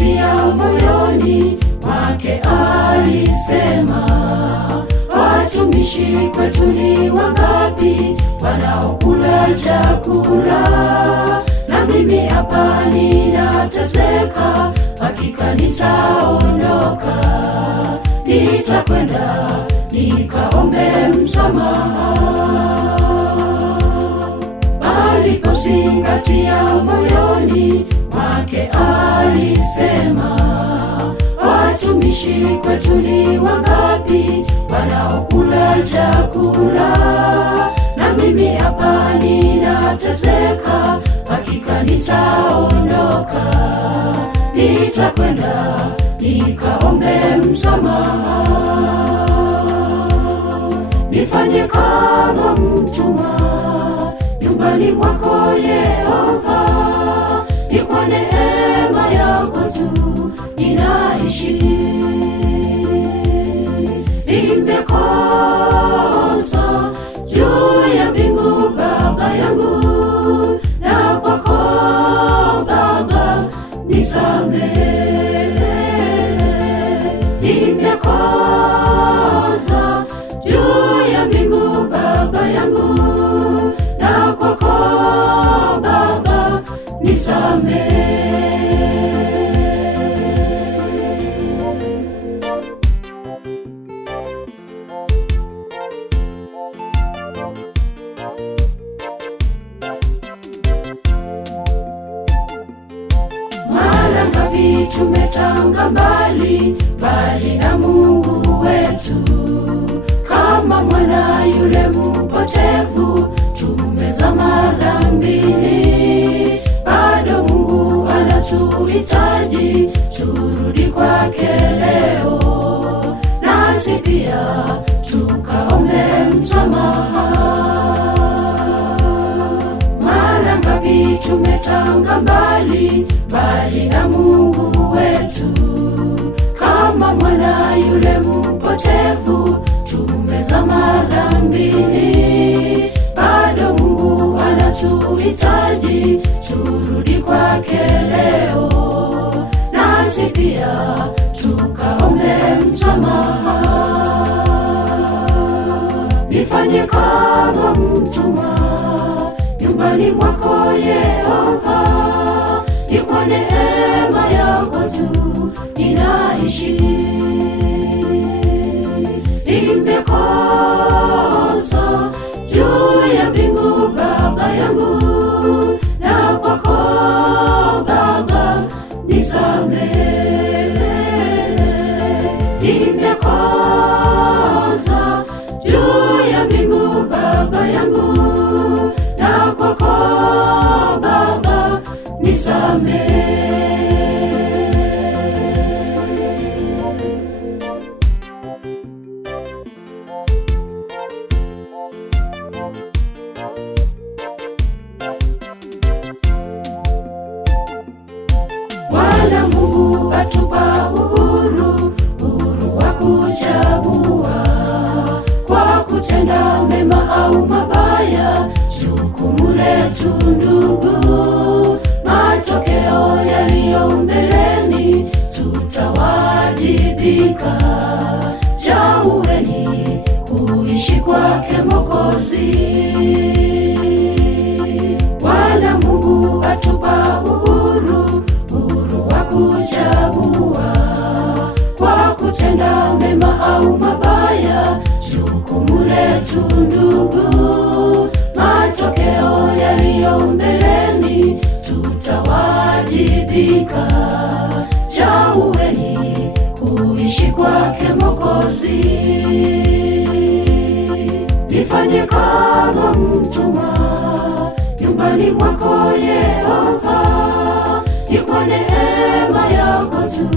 alipozingatia moyoni mwake alisema, watumishi kwetu ni wangapi wanaokula chakula, na mimi hapa ninateseka. Hakika nitaondoka, nitakwenda nikaombe msamaha. Alipozingatia moyoni mwake alisema, watumishi kwetu ni wangapi wanaokula chakula, na mimi hapa ninateseka. Hakika nitaondoka, nitakwenda nikaombe msamaha. Nifanye kama mtumwa nyumbani mwako Yehova, ni kwa neema yako tu ninaishi. Nimekosa juu ya mbingu Baba yangu, na kwako Baba nisamehe. Nimekosa juu ya mbingu Baba yangu, na kwako Baba nisamehe. Mara ngapi tumetanga mbali na Mungu wetu, kama mwana yule mpotevu tumezama dhambini. Bado Mungu anatuhitaji turudi kwake leo, nasi pia tukaombe msamaha. Mara ngapi tumetanga mbali na Mungu wetu, kama mwana yule mpotevu tumezama dhambini. Bado Mungu anatuhitaji turudi kwake leo, nasi pia tukaombe msamaha. Nifanye kama mtumwa nyumbani mwako Yehova, ni kwa neema yako tu ninaishi. Nimekosa juu ya mbingu Baba yangu, na kwako Baba nisamehe. Nimekosa juu ya mbingu Baba yangu, na kwako Baba nisamehe. Bwana Mungu atupa uhuru wa kuchagua, kwa kutenda mema au mabaya, jukumu letu ndugu. Matokeo yaliyo mbeleni tutawajibika. Chagueni kuishi kwake Mwokozi. Bwana Mungu atupa uhuru wa kuchagua, kwa kutenda mema au mabaya, jukumu letu ndugu. Matokeo yaliyo mbeleni tutawajibika. Chagueni kuishi kwake Mwokozi. Nifanye kama mtumwa nyumbani mwako Yehova, ni kwa neema yako tu